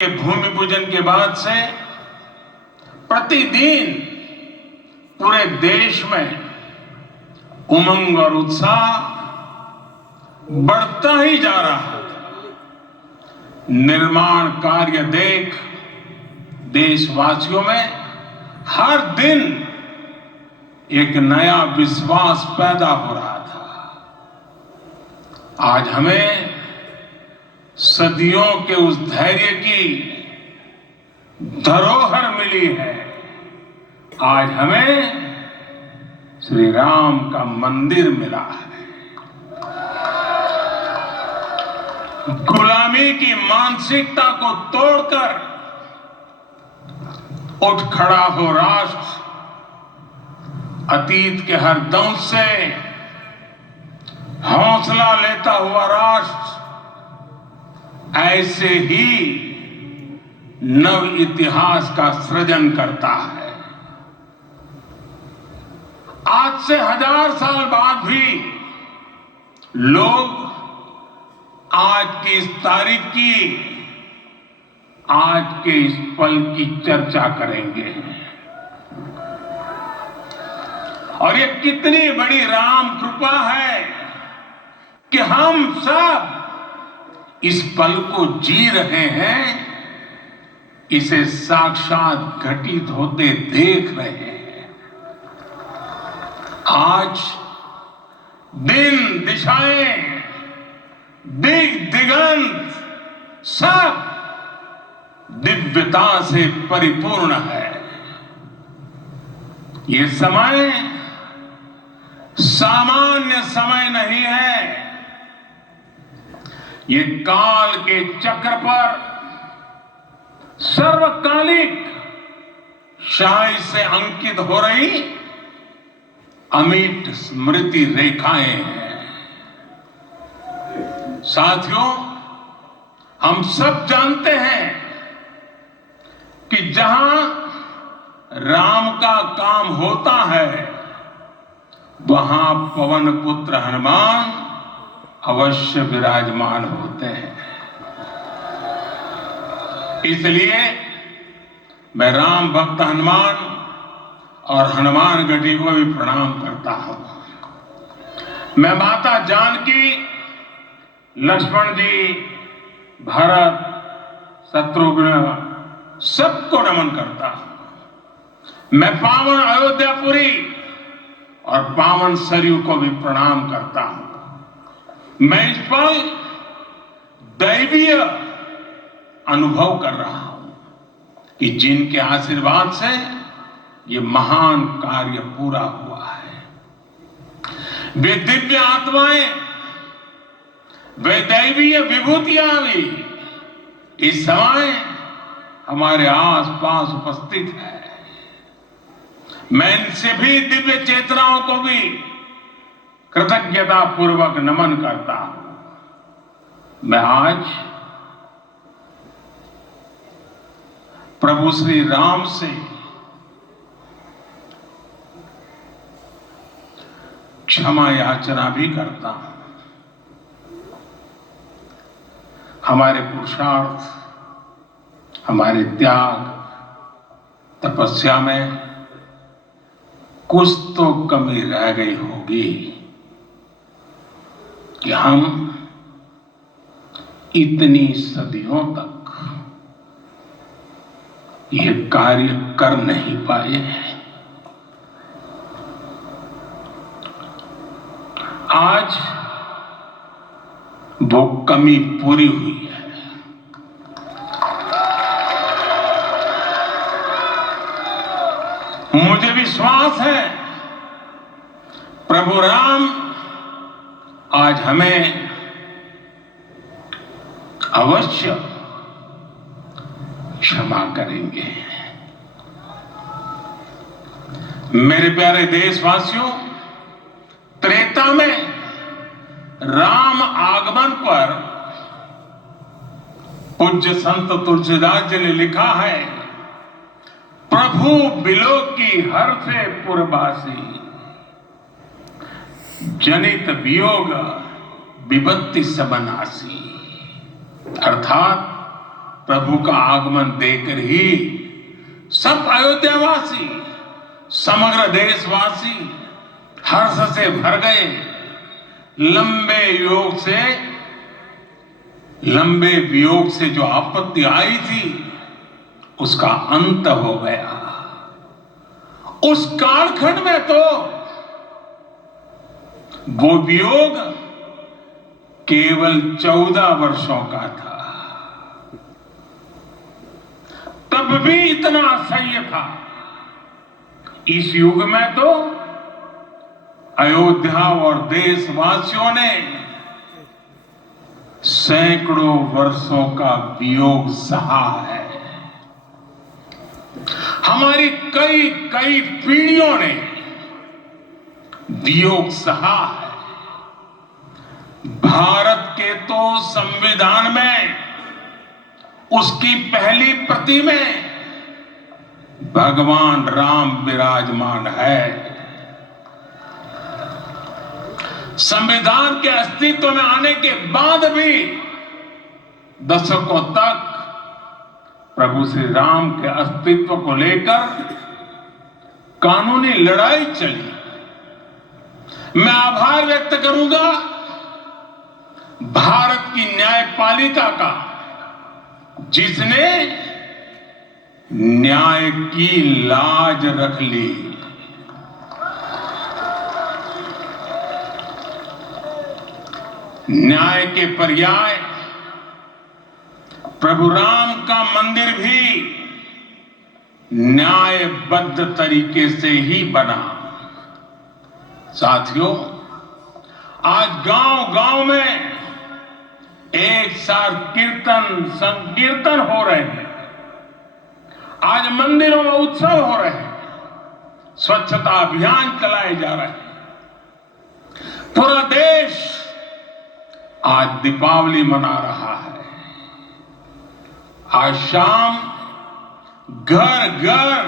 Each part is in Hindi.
भूमि पूजन के बाद से प्रतिदिन पूरे देश में उमंग और उत्साह बढ़ता ही जा रहा है। निर्माण कार्य देख देशवासियों में हर दिन एक नया विश्वास पैदा हो रहा था। आज हमें सदियों के उस धैर्य की धरोहर मिली है। आज हमें श्री राम का मंदिर मिला है। गुलामी की मानसिकता को तोड़कर उठ खड़ा हो राष्ट्र। अतीत के हर दंश से हौसला लेता हुआ राष्ट्र ऐसे ही नव इतिहास का सृजन करता है। आज से 1000 साल बाद भी लोग आज की इस तारीख की, आज के इस पल की चर्चा करेंगे। और ये कितनी बड़ी राम कृपा है कि हम सब इस पल को जी रहे हैं, इसे साक्षात घटित होते देख रहे हैं। आज दिन दिशाएं, दिग दिगंत सब दिव्यता से परिपूर्ण है। ये समय सामान्य समय नहीं है। ये काल के चक्र पर सर्वकालिक शाही से अंकित हो रही अमिट स्मृति रेखाएं हैं। साथियों, हम सब जानते हैं कि जहां राम का काम होता है वहां पवन पुत्र हनुमान अवश्य विराजमान होते हैं। इसलिए मैं राम भक्त हनुमान और हनुमान गढ़ी को भी प्रणाम करता हूं। मैं माता जानकी, लक्ष्मण जी, भरत, शत्रुघ्न सबको नमन करता हूं। मैं पावन अयोध्यापुरी और पावन सरयू को भी प्रणाम करता हूं। मैं इस पल दैवीय अनुभव कर रहा हूं कि जिनके आशीर्वाद से ये महान कार्य पूरा हुआ है। वे दिव्य आत्माएं, वे दैवीय विभूतियां भी इस समय हमारे आसपास उपस्थित है। मैं इन सभी दिव्य चेतनाओं को भी कृतज्ञता पूर्वक नमन करता हूं। मैं आज प्रभु श्री राम से क्षमा याचना भी करता हूं। हमारे पुरुषार्थ, हमारे त्याग, तपस्या में कुछ तो कमी रह गई होगी कि हम इतनी सदियों तक ये कार्य कर नहीं पाए हैं। आज वो कमी पूरी हुई है। मुझे विश्वास है प्रभु राम आज हमें अवश्य क्षमा करेंगे। मेरे प्यारे देशवासियों, त्रेता में राम आगमन पर पूज्य संत तुलसीदास जी ने लिखा है, प्रभु बिलो की हर से पुरबासी, जनित वियोग विपत्ति सबनासी। अर्थात प्रभु का आगमन देकर ही सब अयोध्यावासी, समग्र देशवासी हर्ष से भर गए। लंबे वियोग से जो आपत्ति आई थी उसका अंत हो गया। उस कालखंड में तो वो वियोग केवल 14 वर्षों का था, तब भी इतना असह्य था। इस युग में तो अयोध्या और देशवासियों ने सैकड़ों वर्षों का वियोग सहा है। हमारी कई कई पीढ़ियों ने वियोग सहा है। भारत के तो संविधान में उसकी पहली प्रति में भगवान राम विराजमान है। संविधान के अस्तित्व में आने के बाद भी दशकों तक प्रभु श्री राम के अस्तित्व को लेकर कानूनी लड़ाई चली। मैं आभार व्यक्त करूंगा भारत की न्यायपालिका का, जिसने न्याय की लाज रख ली। न्याय के पर्याय प्रभु राम का मंदिर भी न्यायबद्ध तरीके से ही बना। साथियों, आज गांव-गांव में एक साथ कीर्तन संकीर्तन हो रहे हैं। आज मंदिरों में उत्सव हो रहे हैं, स्वच्छता अभियान चलाए जा रहे हैं। पूरा देश आज दीपावली मना रहा है। आज शाम घर घर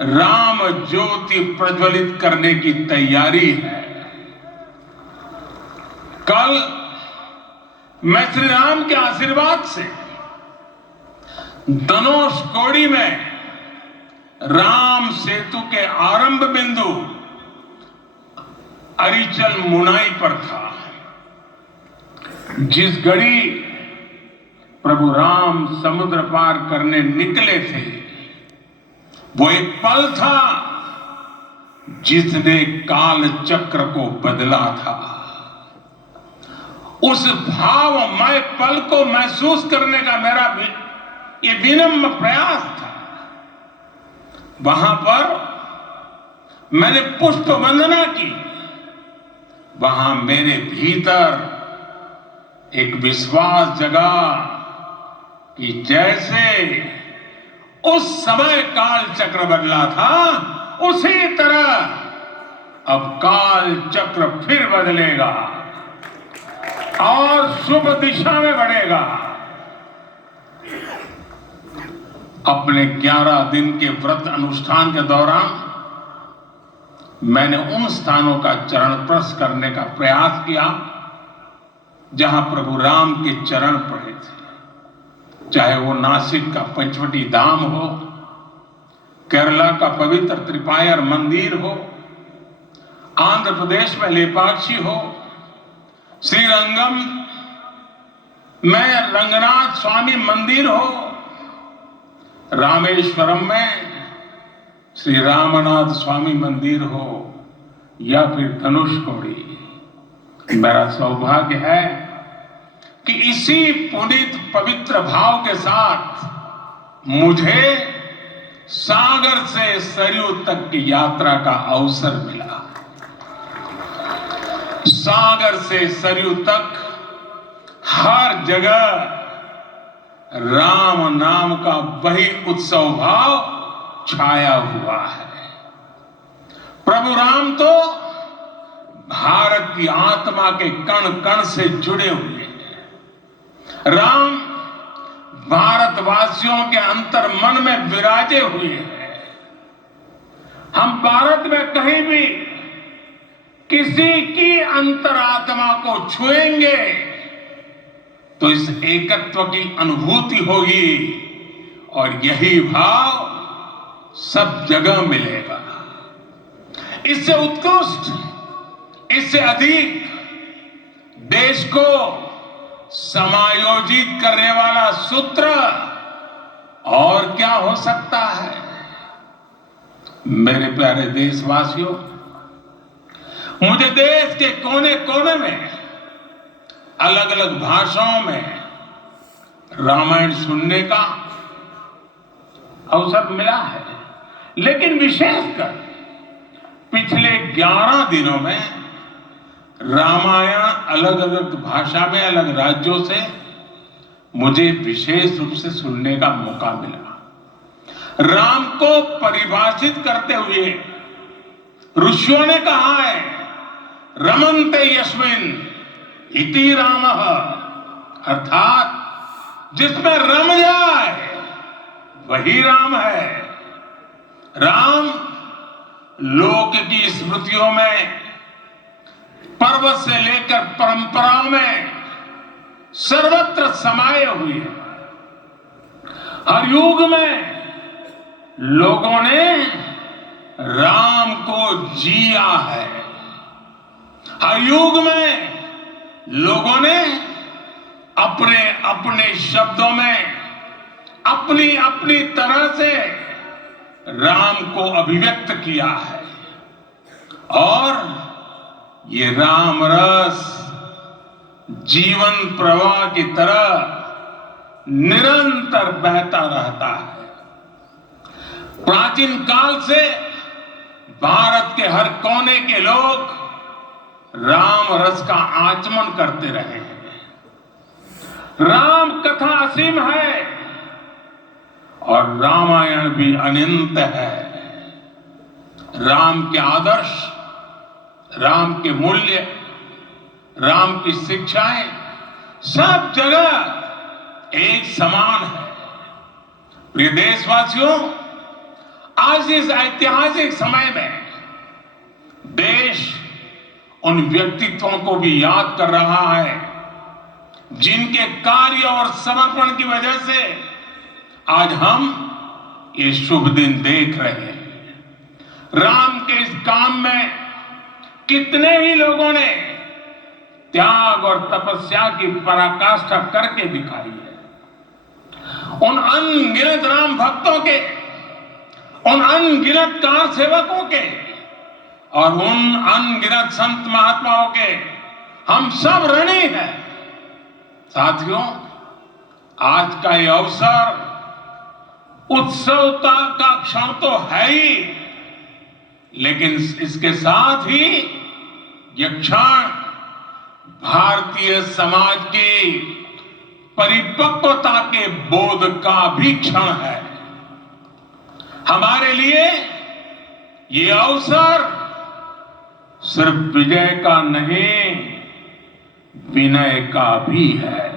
राम ज्योति प्रज्वलित करने की तैयारी है। कल मैं श्री राम के आशीर्वाद से धनुषकोडी में राम सेतु के आरंभ बिंदु अरिचल मुनाई पर था। जिस घड़ी प्रभु राम समुद्र पार करने निकले थे, वो एक पल था जिसने काल चक्र को बदला था। उस भावमय पल को महसूस करने का मेरा ये विनम्र प्रयास था। वहां पर मैंने पुष्प वंदना की। वहां मेरे भीतर एक विश्वास जगा कि जैसे उस समय काल चक्र बदला था, उसी तरह अब काल चक्र फिर बदलेगा और शुभ दिशा में बढ़ेगा। अपने 11 दिन के व्रत अनुष्ठान के दौरान मैंने उन स्थानों का चरण स्पर्श करने का प्रयास किया जहां प्रभु राम के चरण पड़े थे। चाहे वो नासिक का पंचवटी धाम हो, केरला का पवित्र त्रिपायर मंदिर हो, आंध्र प्रदेश में लेपाक्षी हो, श्रीरंगम में रंगनाथ स्वामी मंदिर हो, रामेश्वरम में श्री रामनाथ स्वामी मंदिर हो, या फिर धनुषकोडी। मेरा सौभाग्य है कि इसी पुनीत पवित्र भाव के साथ मुझे सागर से सरयू तक की यात्रा का अवसर मिला। सागर से सरयू तक हर जगह राम नाम का वही उत्सव भाव छाया हुआ है। प्रभु राम तो भारत की आत्मा के कण कण से जुड़े हुए हैं। राम भारतवासियों के अंतर मन में विराजे हुए हैं। हम भारत में कहीं भी किसी की अंतरात्मा को छुएंगे तो इस एकत्व की अनुभूति होगी और यही भाव सब जगह मिलेगा। इससे उत्कृष्ट, इससे अधिक देश को समायोजित करने वाला सूत्र और क्या हो सकता है। मेरे प्यारे देशवासियों, मुझे देश के कोने कोने में अलग अलग भाषाओं में रामायण सुनने का अवसर मिला है, लेकिन विशेषकर पिछले 11 दिनों में रामायण अलग अलग भाषा में अलग राज्यों से मुझे विशेष रूप से सुनने का मौका मिला। राम को परिभाषित करते हुए ऋषियों ने कहा है, रमन्ते यस्मिन् इति रामः, अर्थात जिसमें रम जाए वही राम है। राम लोक की स्मृतियों में, पर्वत से लेकर परंपराओं में सर्वत्र समाये हुए हैं। हर युग में लोगों ने राम को जिया है। हर युग में लोगों ने अपने अपने शब्दों में अपनी अपनी तरह से राम को अभिव्यक्त किया है और ये राम रस जीवन प्रवाह की तरह निरंतर बहता रहता है। प्राचीन काल से भारत के हर कोने के लोग राम रस का आचमन करते रहे हैं। राम कथा असीम है और रामायण भी अनंत है। राम के आदर्श, राम के मूल्य, राम की शिक्षाएं सब जगह एक समान है। प्रिय देशवासियों, आज इस ऐतिहासिक समय में देश उन व्यक्तित्वों को भी याद कर रहा है जिनके कार्य और समर्पण की वजह से आज हम ये शुभ दिन देख रहे हैं। राम के इस काम में कितने ही लोगों ने त्याग और तपस्या की पराकाष्ठा करके दिखाई है। उन अनगिनत राम भक्तों के, उन अनगिनत कार सेवकों के और उन अनगिनत संत महात्माओं के हम सब ऋणी हैं। साथियों, आज का ये अवसर उत्सवता का क्षण तो है ही, लेकिन इसके साथ ही यह क्षण भारतीय समाज की परिपक्वता के बोध का भी क्षण है। हमारे लिए ये अवसर सिर्फ विजय का नहीं, विनय का भी है।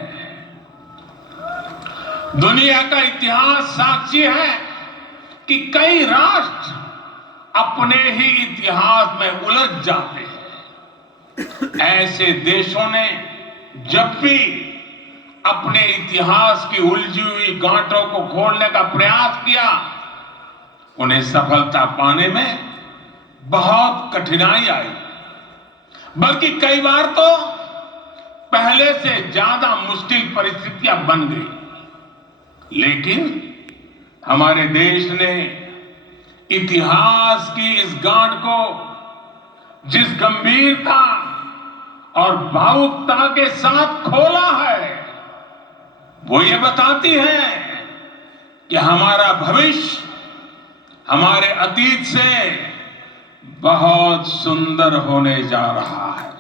दुनिया का इतिहास साक्षी है कि कई राष्ट्र अपने ही इतिहास में उलझ जाते हैं। ऐसे देशों ने जब भी अपने इतिहास की उलझी हुई गांठों को खोलने का प्रयास किया, उन्हें सफलता पाने में बहुत कठिनाई आई, बल्कि कई बार तो पहले से ज्यादा मुश्किल परिस्थितियां बन गई। लेकिन हमारे देश ने इतिहास की इस गांठ को जिस गंभीरता और भावुकता के साथ खोला है, वो ये बताती है कि हमारा भविष्य हमारे अतीत से बहुत सुंदर होने जा रहा है।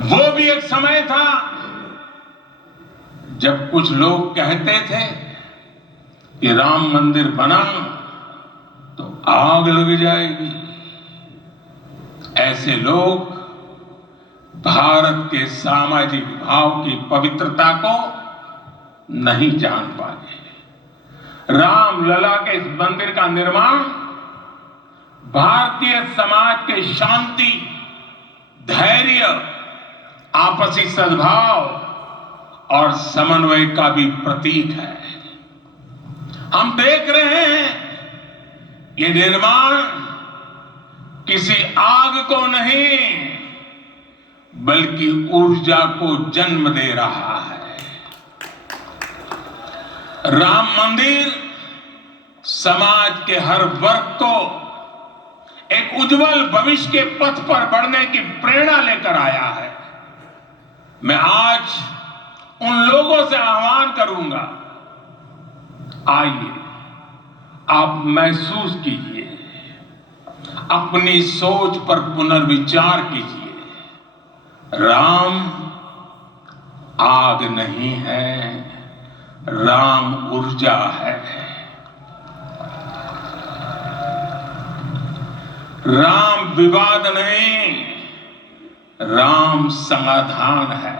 वो भी एक समय था जब कुछ लोग कहते थे कि राम मंदिर बना तो आग लग जाएगी। ऐसे लोग भारत के सामाजिक भाव की पवित्रता को नहीं जान पाए। रामलला के इस मंदिर का निर्माण भारतीय समाज के शांति, धैर्य, आपसी सद्भाव और समन्वय का भी प्रतीक है। हम देख रहे हैं ये निर्माण किसी आग को नहीं बल्कि ऊर्जा को जन्म दे रहा है। राम मंदिर समाज के हर वर्ग को एक उज्जवल भविष्य के पथ पर बढ़ने की प्रेरणा लेकर आया है। मैं आज उन लोगों से आह्वान करूंगा, आइए आप महसूस कीजिए, अपनी सोच पर पुनर्विचार कीजिए। राम आग नहीं है, राम ऊर्जा है। राम विवाद नहीं, राम समाधान है।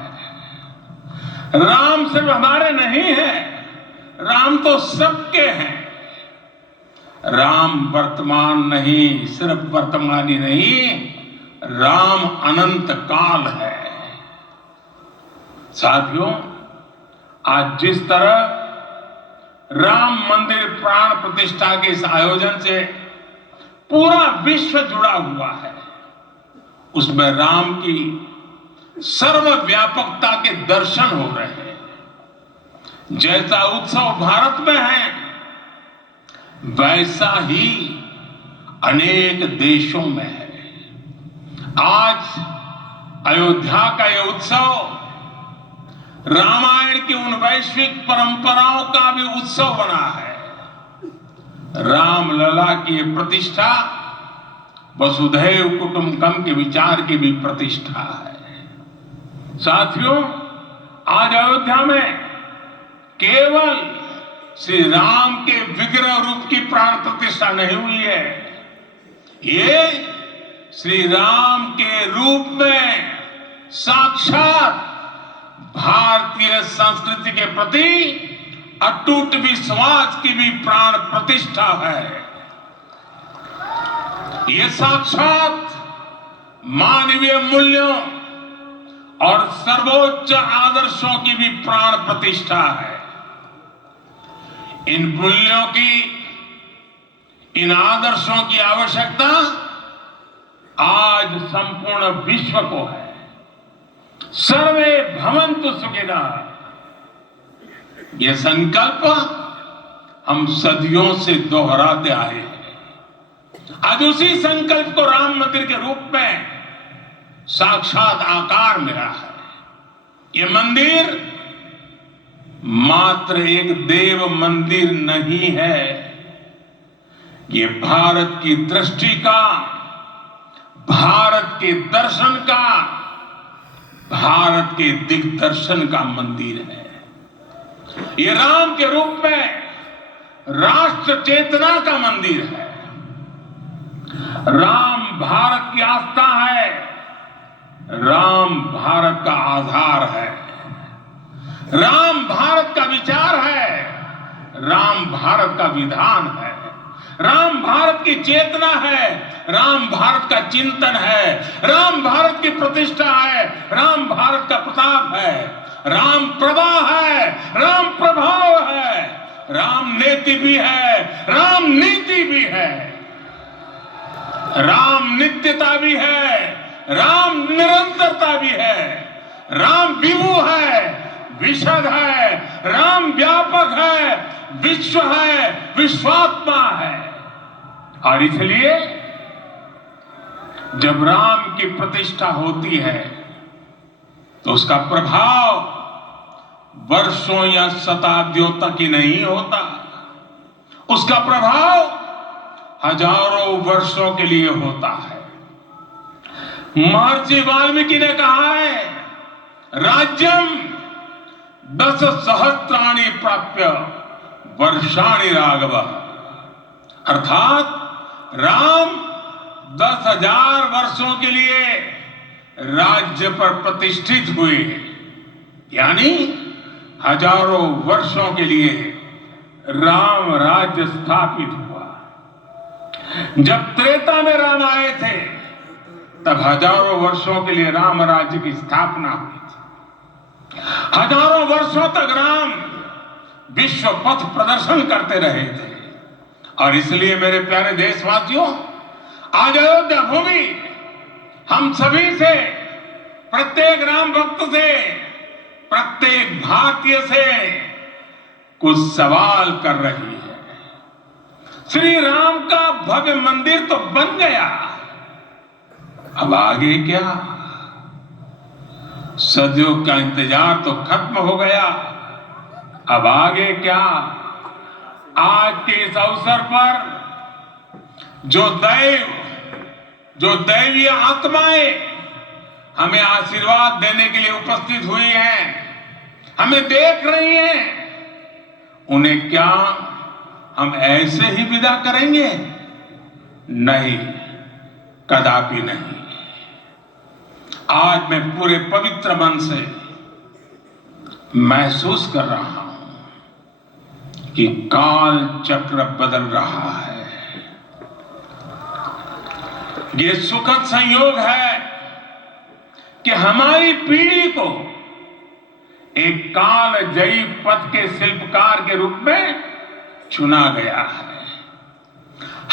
राम सिर्फ हमारे नहीं है, राम तो सबके हैं। राम वर्तमान नहीं, सिर्फ वर्तमान ही नहीं, राम अनंत काल है। साथियों, आज जिस तरह राम मंदिर प्राण प्रतिष्ठा के इस आयोजन से पूरा विश्व जुड़ा हुआ है, उसमें राम की सर्वव्यापकता के दर्शन हो रहे हैं। जैसा उत्सव भारत में है, वैसा ही अनेक देशों में है। आज अयोध्या का यह उत्सव रामायण की उन वैश्विक परंपराओं का भी उत्सव बना है। रामलला की प्रतिष्ठा वसुधैव कुटुंबकम के विचार की भी प्रतिष्ठा है। साथियों, आज अयोध्या में केवल श्री राम के विग्रह रूप की प्राण प्रतिष्ठा नहीं हुई है, ये श्री राम के रूप में साक्षात भारतीय संस्कृति के प्रति अटूट विश्वास की भी प्राण प्रतिष्ठा है। ये साक्षात मानवीय मूल्यों और सर्वोच्च आदर्शों की भी प्राण प्रतिष्ठा है। इन मूल्यों की, इन आदर्शों की आवश्यकता आज संपूर्ण विश्व को है। सर्वे भवन्तु सुखिनः, यह संकल्प हम सदियों से दोहराते आए हैं। आज उसी संकल्प को राम मंदिर के रूप में साक्षात आकार मिला है। यह मंदिर मात्र एक देव मंदिर नहीं है, ये भारत की दृष्टि का, भारत के दर्शन का, भारत के दिग्दर्शन का मंदिर है। ये राम के रूप में राष्ट्र चेतना का मंदिर है। राम भारत की आस्था है, राम भारत का आधार है, राम भारत का विचार है, राम भारत का विधान है, राम भारत की चेतना है, राम भारत का चिंतन है, राम भारत की प्रतिष्ठा है, राम भारत का प्रताप है, राम प्रवाह है, राम प्रभाव है, राम नीति भी है, राम नीति भी है, राम नित्यता भी है, राम निरंतरता भी है, राम विभु है, विशद है, राम व्यापक है, विश्व है, विश्वात्मा है। और इसलिए जब राम की प्रतिष्ठा होती है तो उसका प्रभाव वर्षों या शताब्दियों तक ही नहीं होता, उसका प्रभाव हजारों वर्षों के लिए होता है। महर्षि वाल्मीकि ने कहा है, राज्यम 10 सहस्राणि प्राप्य वर्षाणि राघव, अर्थात राम 10,000 वर्षों के लिए राज्य पर प्रतिष्ठित हुए, यानी हजारों वर्षों के लिए राम राज्य स्थापित हुआ। जब त्रेता में राम आए थे तब हजारों वर्षों के लिए राम राज्य की स्थापना हुई थी। हजारों वर्षों तक राम विश्व पथ प्रदर्शन करते रहे थे। और इसलिए मेरे प्यारे देशवासियों, आज अयोध्या भूमि हम सभी से, प्रत्येक राम भक्त से, प्रत्येक भारतीय से कुछ सवाल कर रही है। श्री राम का भव्य मंदिर तो बन गया, अब आगे क्या? सदियों का इंतजार तो खत्म हो गया, अब आगे क्या? आज के इस अवसर पर जो दैवीय आत्माएं हमें आशीर्वाद देने के लिए उपस्थित हुई हैं, हमें देख रही हैं, उन्हें क्या हम ऐसे ही विदा करेंगे? नहीं, कदापि नहीं। आज मैं पूरे पवित्र मन से महसूस कर रहा हूं कि काल चक्र बदल रहा है। ये सुखद संयोग है कि हमारी पीढ़ी को एक कालजयी पथ के शिल्पकार के रूप में चुना गया है।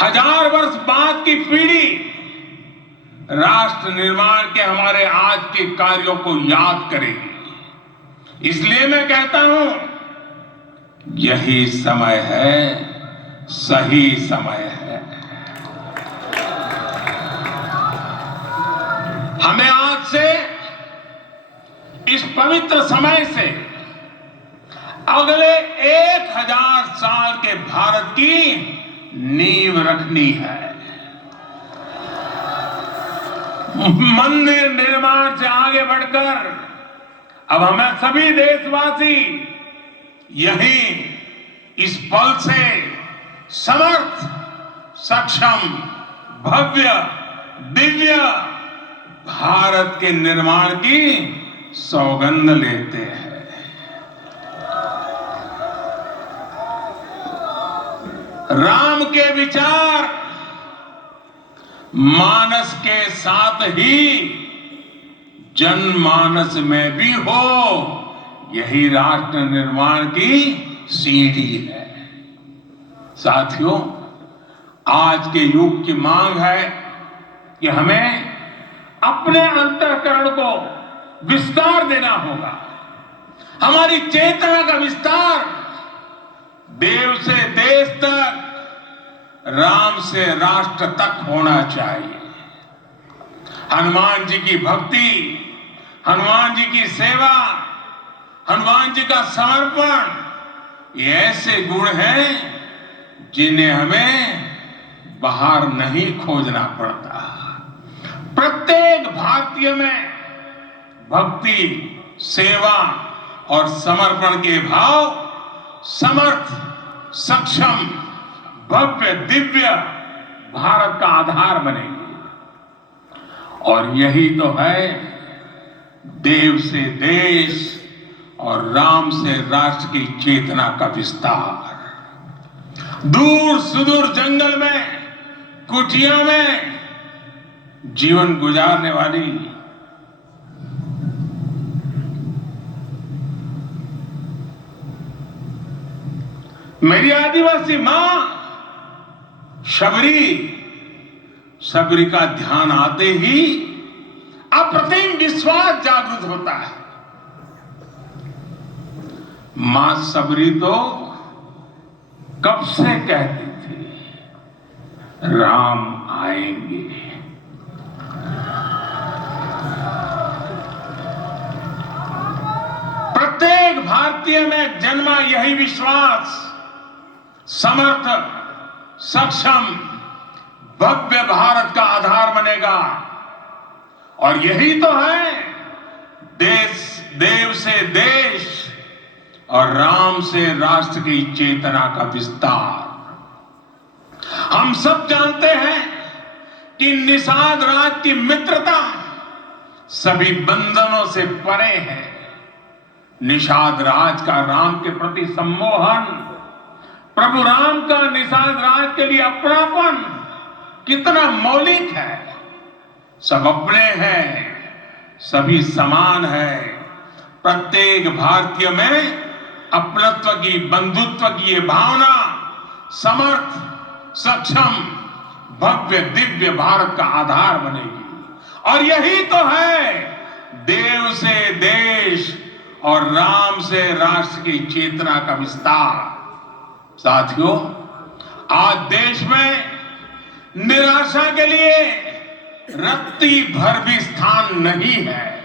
1000 वर्ष बाद की पीढ़ी राष्ट्र निर्माण के हमारे आज के कार्यों को याद करेगी। इसलिए मैं कहता हूं, यही समय है, सही समय है। हमें आज से, इस पवित्र समय से अगले 1000 साल के भारत की नींव रखनी है। मंदिर निर्माण से आगे बढ़कर अब हमें सभी देशवासी यही इस पल से समर्थ, सक्षम, भव्य, दिव्य भारत के निर्माण की सौगंध लेते हैं। राम के विचार मानस के साथ ही जनमानस में भी हो, यही राष्ट्र निर्माण की सीढ़ी है। साथियों, आज के युग की मांग है कि हमें अपने अंतःकरण को विस्तार देना होगा। हमारी चेतना का विस्तार देव से देश तक, राम से राष्ट्र तक होना चाहिए। हनुमान जी की भक्ति, हनुमान जी की सेवा, हनुमान जी का समर्पण, ये ऐसे गुण हैं जिन्हें हमें बाहर नहीं खोजना पड़ता। प्रत्येक भारतीय में भक्ति, सेवा और समर्पण के भाव समर्थ, सक्षम, भव्य, दिव्य भारत का आधार बनेंगे। और यही तो है देव से देश और राम से राष्ट्र की चेतना का विस्तार। दूर सुदूर जंगल में, कुटिया में जीवन गुजारने वाली मेरी आदिवासी मां शबरी का ध्यान आते ही अप्रतिम विश्वास जागृत होता है। मां शबरी तो कब से कहती थी, राम आएंगे। प्रत्येक भारतीय में जन्मा यही विश्वास समर्थ, सक्षम, भव्य भारत का आधार बनेगा। और यही तो है देव से देश और राम से राष्ट्र की चेतना का विस्तार। हम सब जानते हैं कि निषाद राज की मित्रता सभी बंधनों से परे है। निषाद राज का राम के प्रति सम्मोहन, प्रभु राम का निषाद राज के लिए अपनापन कितना मौलिक है, सब अपने हैं, सभी समान है। प्रत्येक भारतीय में अपनत्व की, बंधुत्व की ये भावना समर्थ, सक्षम, भव्य, दिव्य भारत का आधार बनेगी। और यही तो है देव से देश और राम से राष्ट्र की चेतना का विस्तार। साथियों, आज देश में निराशा के लिए रत्ती भर भी स्थान नहीं है।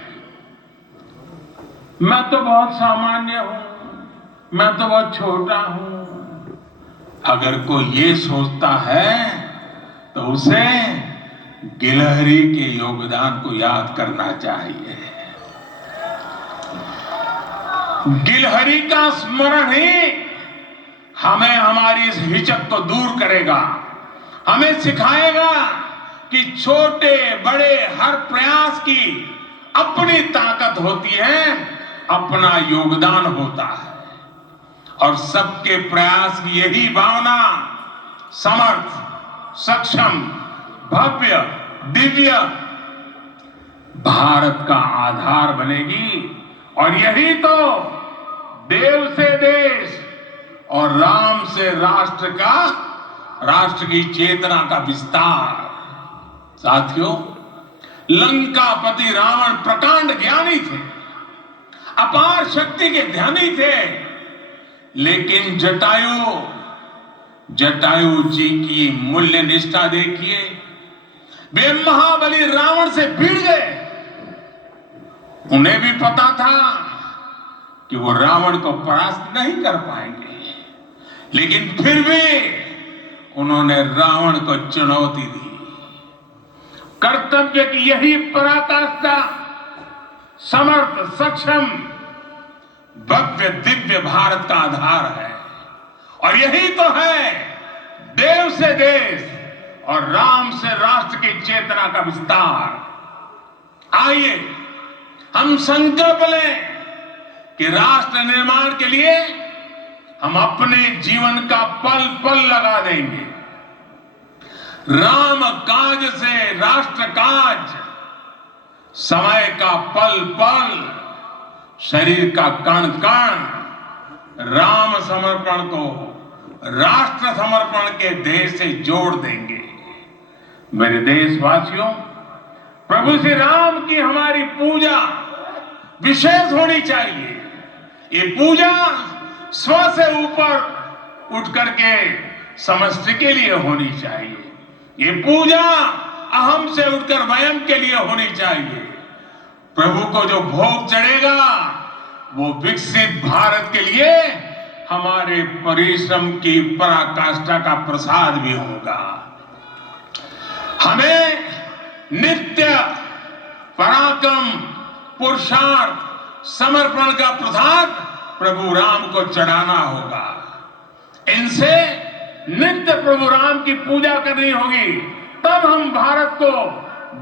मैं तो बहुत सामान्य हूं, मैं तो बहुत छोटा हूं। अगर कोई ये सोचता है तो उसे गिलहरी के योगदान को याद करना चाहिए। गिलहरी का स्मरण ही हमें हमारी इस हिचक को दूर करेगा, हमें सिखाएगा कि छोटे बड़े हर प्रयास की अपनी ताकत होती है, अपना योगदान होता है। और सबके प्रयास की यही भावना समर्थ, सक्षम, भव्य, दिव्य भारत का आधार बनेगी। और यही तो देव से देश और राम से राष्ट्र का, राष्ट्र की चेतना का विस्तार। साथियों, लंकापति रावण प्रकांड ज्ञानी थे, अपार शक्ति के ध्यानी थे, लेकिन जटायु जी की मूल्य निष्ठा देखिए। वे महाबली रावण से भिड़ गए। उन्हें भी पता था कि वो रावण को परास्त नहीं कर पाएंगे, लेकिन फिर भी उन्होंने रावण को चुनौती दी। कर्तव्य की यही पराकाष्ठा समर्थ, सक्षम, भव्य, दिव्य भारत का आधार है। और यही तो है देव से देश और राम से राष्ट्र की चेतना का विस्तार। आइए हम संकल्प लें कि राष्ट्र निर्माण के लिए हम अपने जीवन का पल पल लगा देंगे। राम काज से राष्ट्र काज, समय का पल पल, शरीर का कण कण राम समर्पण को राष्ट्र समर्पण के ध्येय से जोड़ देंगे। मेरे देशवासियों, प्रभु श्री राम की हमारी पूजा विशेष होनी चाहिए। ये पूजा स्व से ऊपर उठ करके समष्टि के लिए होनी चाहिए। ये पूजा अहम से उठकर वयम के लिए होनी चाहिए। प्रभु को जो भोग चढ़ेगा वो विकसित भारत के लिए हमारे परिश्रम की पराकाष्ठा का प्रसाद भी होगा। हमें नित्य पराक्रम, पुरुषार्थ, समर्पण का प्रसाद प्रभु राम को चढ़ाना होगा। इनसे नित्य प्रभु राम की पूजा करनी होगी, तब हम भारत को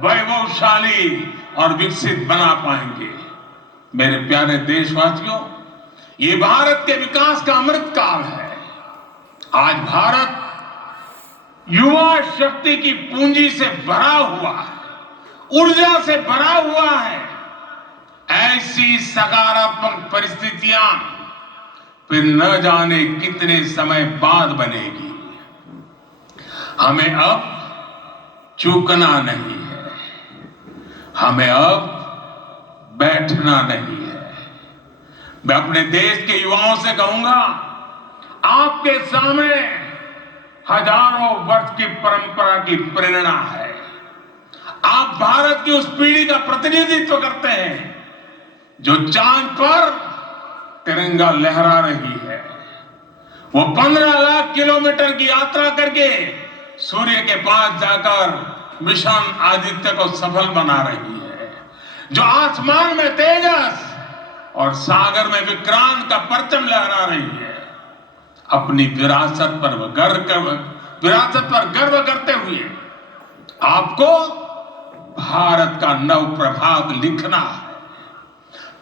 वैभवशाली और विकसित बना पाएंगे। मेरे प्यारे देशवासियों, ये भारत के विकास का अमृत काल है। आज भारत युवा शक्ति की पूंजी से भरा हुआ है, ऊर्जा से भरा हुआ है। ऐसी सकारात्मक परिस्थितियां फिर न जाने कितने समय बाद बनेगी। हमें अब चूकना नहीं है, हमें अब बैठना नहीं है। मैं अपने देश के युवाओं से कहूंगा, आपके सामने हजारों वर्ष की परंपरा की प्रेरणा है। आप भारत की उस पीढ़ी का प्रतिनिधित्व करते हैं जो चांद पर तिरंगा लहरा रही है। वो 15 लाख किलोमीटर की यात्रा करके सूर्य के पास जाकर मिशन आदित्य को सफल बना रही है। जो आसमान में तेजस और सागर में विक्रांत का परचम लहरा रही है। अपनी विरासत पर गर्व करते हुए आपको भारत का नव प्रभात लिखना है।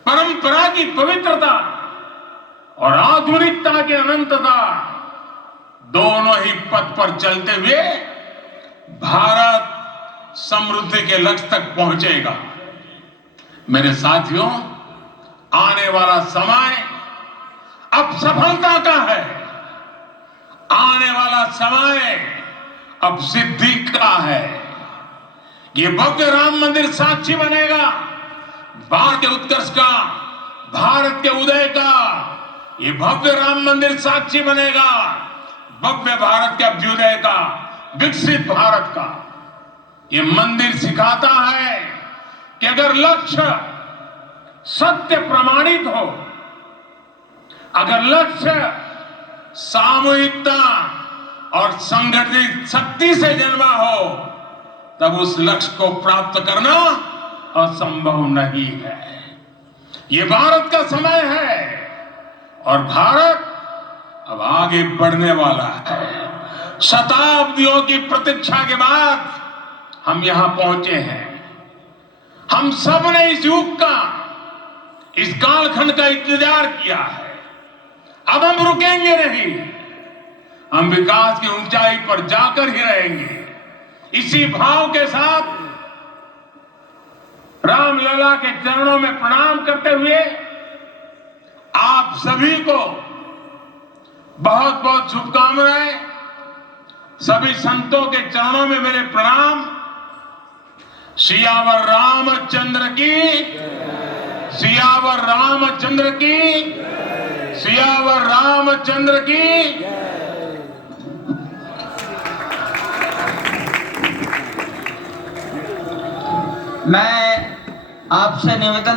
परंपरा की पवित्रता और आधुनिकता की अनंतता, दोनों ही पथ पर चलते हुए भारत समृद्धि के लक्ष्य तक पहुंचेगा। मेरे साथियों, आने वाला समय अब सफलता का है। आने वाला समय अब सिद्धि का है। ये भव्य राम मंदिर साक्षी बनेगा भारत के उत्कर्ष का, भारत के उदय का। ये भव्य राम मंदिर साक्षी बनेगा भव्य भारत के अभ्युदय का, विकसित भारत का। ये मंदिर सिखाता है कि अगर लक्ष्य सत्य प्रमाणित हो, अगर लक्ष्य सामूहिकता और संगठित शक्ति से जन्मा हो, तब उस लक्ष्य को प्राप्त करना असंभव नहीं है। ये भारत का समय है और भारत अब आगे बढ़ने वाला है। शताब्दियों की प्रतीक्षा के बाद हम यहां पहुंचे हैं। हम सब ने इस युग का, इस कालखंड का इंतजार किया है। अब हम रुकेंगे नहीं, हम विकास की ऊंचाई पर जाकर ही रहेंगे। इसी भाव के साथ रामलला के चरणों में प्रणाम करते हुए आप सभी को बहुत बहुत शुभकामनाएं। सभी संतों के चरणों में मेरे प्रणाम। सियावर रामचंद्र की, सियावर रामचंद्र की, सियावर रामचंद्र की। मैं आपसे निवेदन